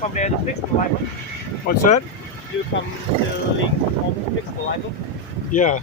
from there to fix the light bulb? What's that? You come to Link home to fix the light bulb? Yeah.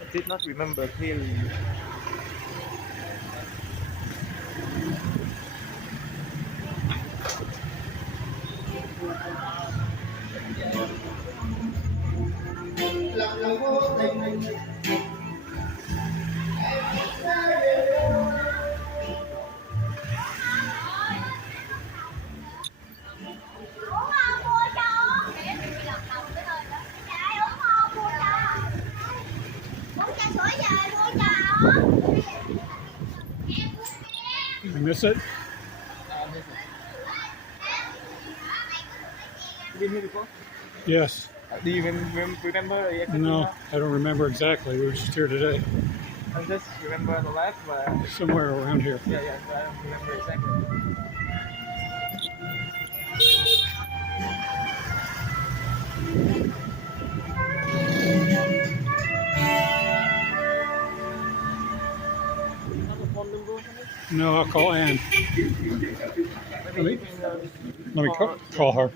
I did not remember clearly. You miss it? You been here before? Yes. Do you remember exactly No, how? I don't remember exactly. We were just here today. I just remember on the left, but Somewhere around here. yeah, but I don't remember exactly. You have a phone number or something? No, I'll call Ann. Maybe you can Let me call her.